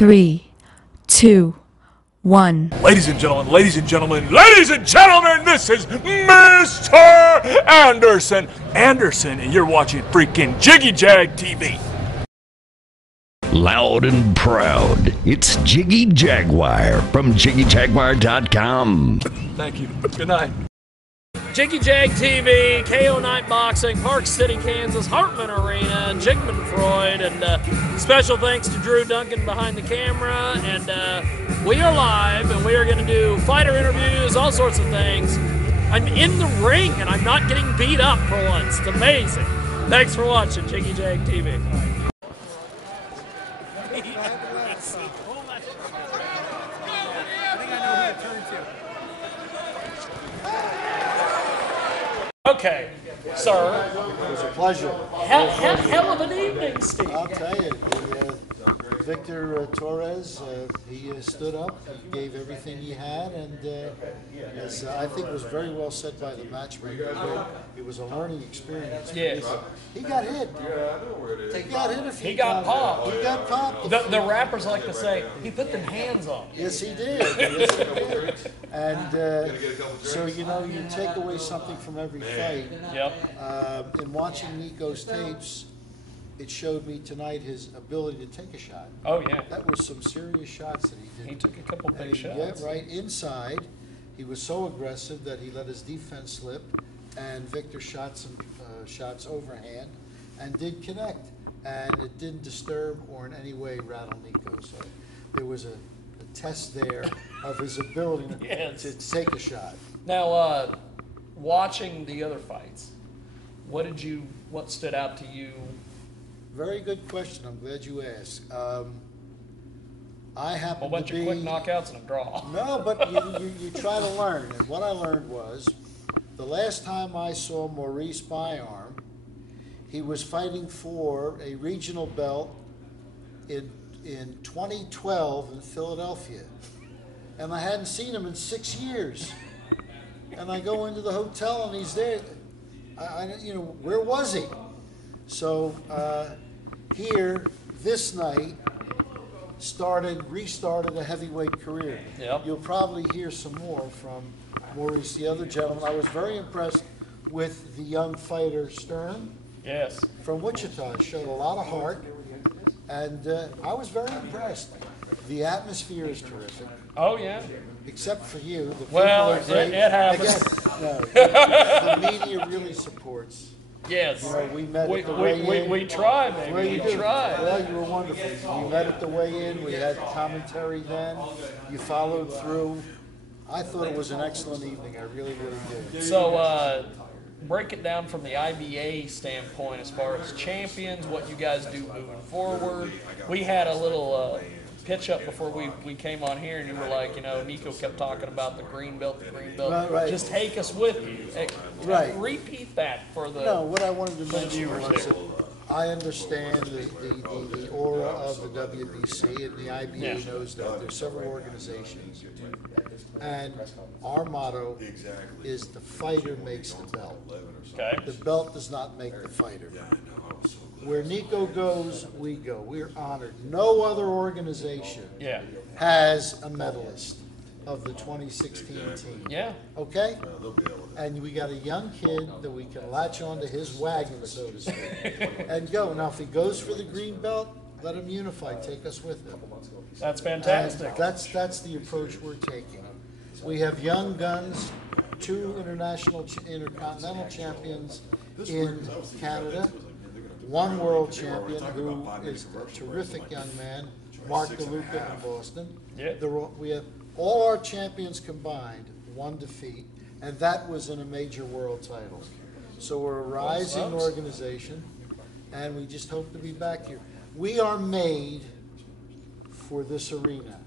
3, 2, 1. Ladies and gentlemen, ladies and gentlemen, ladies and gentlemen, this is Mr. Anderson. Anderson, and you're watching freaking Jiggy Jag TV. Loud and proud, it's Jiggy Jaguar from JiggyJaguar.com. Thank you. Good night. Jiggy Jag TV, KO Night Boxing, Park City, Kansas, Hartman Arena, Jigman Freud, and special thanks to Drew Duncan behind the camera. And we are live, and we are going to do fighter interviews, all sorts of things. I'm in the ring, and I'm not getting beat up for once. It's amazing. Thanks for watching Jiggy Jag TV. Okay, sir. It was a pleasure. Hell of an evening, Steve. I'll tell you, Victor Torres, he stood up, he gave everything he had, and I think it was very well said by the matchmaker. It was a learning experience. Yes. He got hit. He got hit a few He got times. popped. He got popped. The rappers like to say, he put them hands on. Yes, he did. Yes, he did. And so, you know, you take away something from every fight. Yep. In watching Nico's tapes, it showed me tonight his ability to take a shot. Oh, yeah. That was some serious shots that he did. He took a couple big shots. Yeah, right inside. He was so aggressive that he let his defense slip, and Victor shot some shots overhand and did connect. And it didn't disturb or in any way rattle Nico. So there was a test there of his ability to take a shot. Now, watching the other fights, what stood out to you? Very good question. I'm glad you asked. I happen A bunch to be of quick knockouts and a draw. No, but you try to learn. And what I learned was, the last time I saw Maurice Byarm, he was fighting for a regional belt in 2012 in Philadelphia. And I hadn't seen him in 6 years. And I go into the hotel and he's there. Where was he? So here, this night, restarted a heavyweight career. Yep. You'll probably hear some more from Maurice, the other gentleman. I was very impressed with the young fighter Stern. Yes. From Wichita. Showed a lot of heart, and I was very impressed. The atmosphere is terrific. Oh, yeah. Except for you. The people Well, are great. it happens. Again, no, the media really supports. Yes. You know, we met at the weigh-in. We tried, baby. Well, you We did. tried. Well, you were wonderful. We met at the weigh-in. We had commentary then. You followed through. I thought it was an excellent evening. I really, really did. So, break it down from the IBA standpoint as far as champions, what you guys do moving forward. We had a little pitch up before we came on here, and you were like, Nico kept talking about the green belt, Right. Just take us with you. Right. Repeat that for the No, what I wanted to mention viewers was here. that I understand the aura of the WBC, and the IBA knows that. There's several organizations. And our motto is the fighter makes the belt. Okay. The belt does not make the fighter. Where Nico goes, we go. We're honored. No other organization has a medalist of the 2016 team. Yeah. Okay? And we got a young kid that we can latch onto his wagon, so to speak, and go. Now, if he goes for the green belt, let him unify. Take us with him. That's fantastic. And that's the approach we're taking. We have young guns, 2 intercontinental champions in Canada, 1 world champion who is a terrific young man, Mark DeLuca in Boston. Yeah. We have all our champions combined, 1 defeat, and that was in a major world title. So we're a rising organization, and we just hope to be back here. We are made for this arena.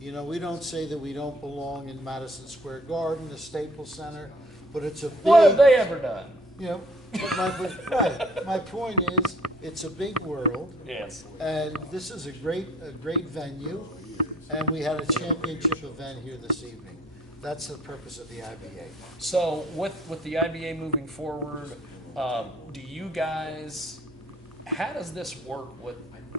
We don't say that we don't belong in Madison Square Garden, the Staples Center, but it's a big... What have they ever done? But my point is, it's a big world. Yes. And this is a great venue, and we had a championship event here this evening. That's the purpose of the IBA. So with the IBA moving forward, do you guys? How does this work?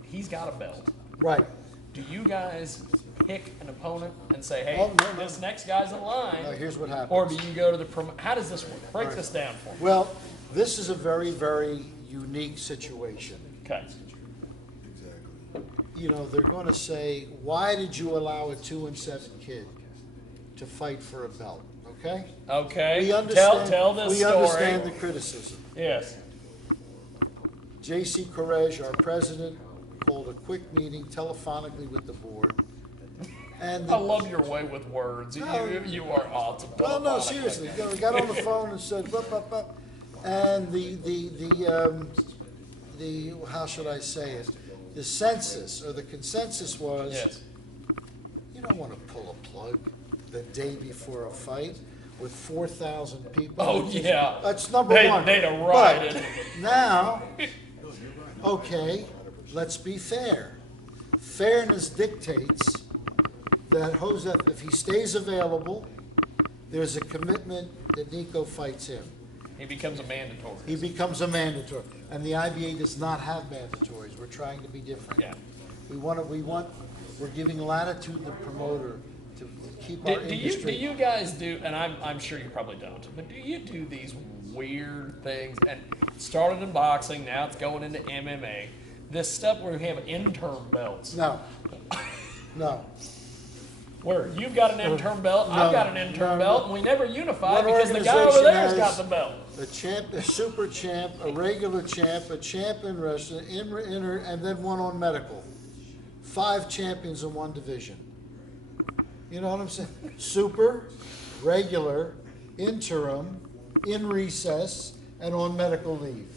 He's got a belt. Right. do you guys pick an opponent and say, hey, Oh, no. this next guy's in line? Now, here's what happens. Or do you go to the how does this work? Break this down for me. Well, this is a very, very unique situation. Okay. You know, they're going to say, why did you allow a 2-7 kid to fight for a belt? Okay? Okay. We understand, Tell this we story. understand the criticism. Yes. J.C. Koresh, our president, called a quick meeting telephonically with the board. And I love your way with words. No. You are awesome. well, no, seriously. You know, we got on the phone and said, bup, bup, bup. And the how should I say it? The census or the consensus was, Yes. you don't want to pull a plug the day before a fight with 4,000 people. Oh, yeah. That's number one. They'd have But rioted. now, okay, let's be fair. Fairness dictates that Josef, if he stays available, there's a commitment that Nico fights him. He becomes a mandatory. He becomes a mandatory, and the IBA does not have mandatories. We're trying to be different. Yeah. We're giving latitude to the promoter to keep our Do industry. you guys do, and I'm sure you probably don't, but do you do these weird things? And it started in boxing, now it's going into MMA. This stuff where we have interim belts. No, no. Where you've got an interim belt, I've got an interim belt, and we never unify One because the guy over organization there's got has the belt. A champ, a super champ, a regular champ, a champ in wrestling, inner, and then one on medical. 5 champions in one division. You know what I'm saying? Super, regular, interim, in recess, and on medical leave.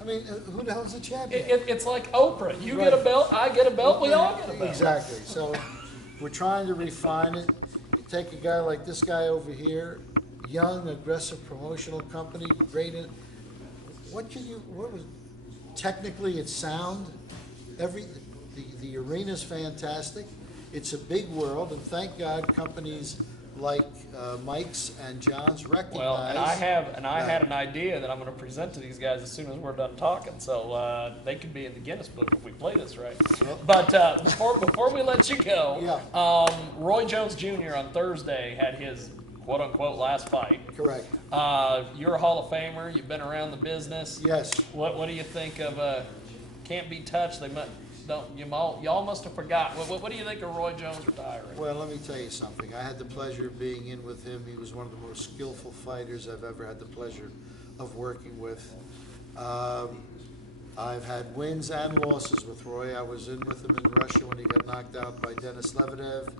I mean, who the hell's the champion? It's like Oprah. You get a belt, I get a belt, we all get a belt. Exactly. So we're trying to refine it. You take a guy like this guy over here, young, aggressive promotional company, great. Technically it's sound. The arena's fantastic. It's a big world, and thank God companies like Mike's and John's recognize. Well, and I had an idea that I'm going to present to these guys as soon as we're done talking, so they could be in the Guinness Book if we play this right. Well, But before we let you go, Yeah. Roy Jones Jr. on Thursday had his quote unquote last fight. Correct. You're a Hall of Famer. You've been around the business. Yes. What do you think of Can't Be Touched? Y'all must have forgot. What do you think of Roy Jones retiring? Well, let me tell you something. I had the pleasure of being in with him. He was one of the most skillful fighters I've ever had the pleasure of working with. I've had wins and losses with Roy. I was in with him in Russia when he got knocked out by Denis Lebedev,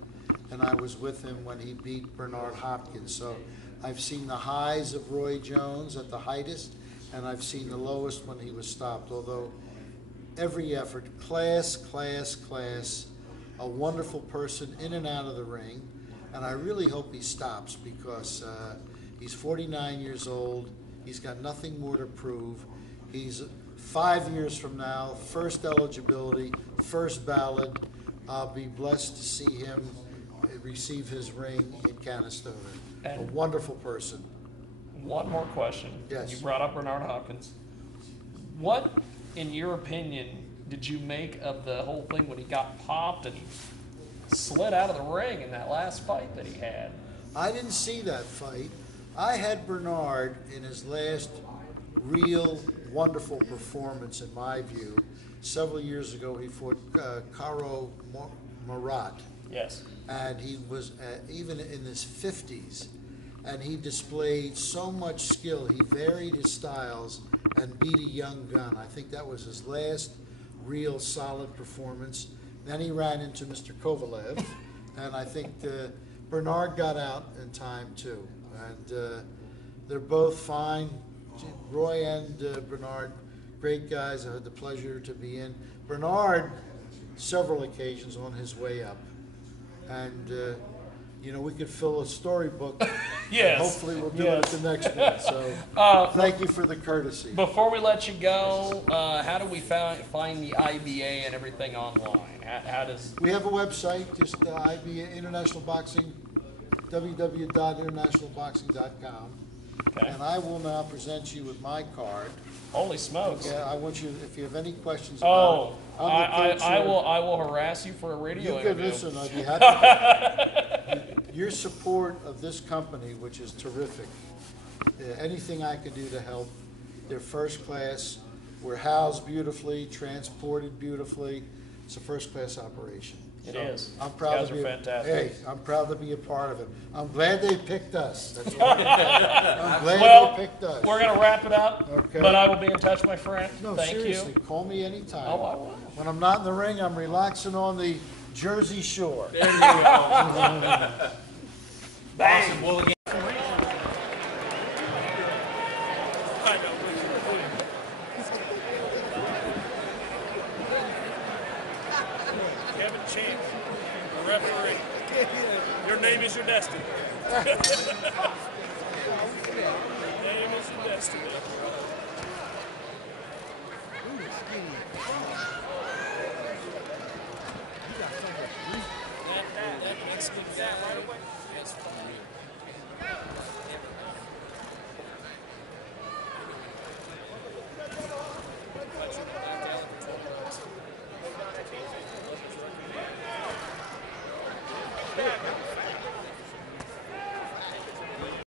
and I was with him when he beat Bernard Hopkins. So I've seen the highs of Roy Jones at the highest, and I've seen the lowest when he was stopped, although every effort, class, a wonderful person in and out of the ring, and I really hope he stops because he's 49 years old, he's got nothing more to prove. He's 5 years from now, first eligibility, first ballot. I'll be blessed to see him receive his ring in Canastota. A wonderful person. One more question. Yes. You brought up Bernard Hopkins. What, in your opinion, did you make of the whole thing when he got popped and he slid out of the ring in that last fight that he had? I didn't see that fight. I had Bernard in his last real wonderful performance, in my view. Several years ago, he fought Karo Marat. Yes. And he was even in his 50s, and he displayed so much skill. He varied his styles and beat a young gun. I think that was his last real solid performance. Then he ran into Mr. Kovalev, and I think Bernard got out in time too. And they're both fine. Roy and Bernard, great guys. I had the pleasure to be in. Bernard, several occasions on his way up. And, you know, we could fill a storybook. Yes. Hopefully we'll do it at the next one. So thank you for the courtesy. Before we let you go, how do we find the IBA and everything online? How does... We have a website, just IBA International Boxing, www.internationalboxing.com. Okay. And I will now present you with my card. Holy smokes. Yeah, I want you, if you have any questions Oh, about it, I'm the co-chair. I will harass you for a radio You could interview. listen, I'd be happy. Your support of this company, which is terrific, anything I can do to help, they're first class. We're housed beautifully, transported beautifully. It's a first-class operation. It is. I'm proud These to guys be. are fantastic. Hey, I'm proud to be a part of it. I'm glad they picked us. That's what I'm glad Well, they picked us. we're going to wrap it up, Okay. but I will be in touch, my friend. No, Thank seriously, you. call me anytime. Oh, I will. When I'm not in the ring, I'm relaxing on the Jersey Shore. Bang. Kevin Champ, the referee. Your name is your destiny. Your name is your destiny.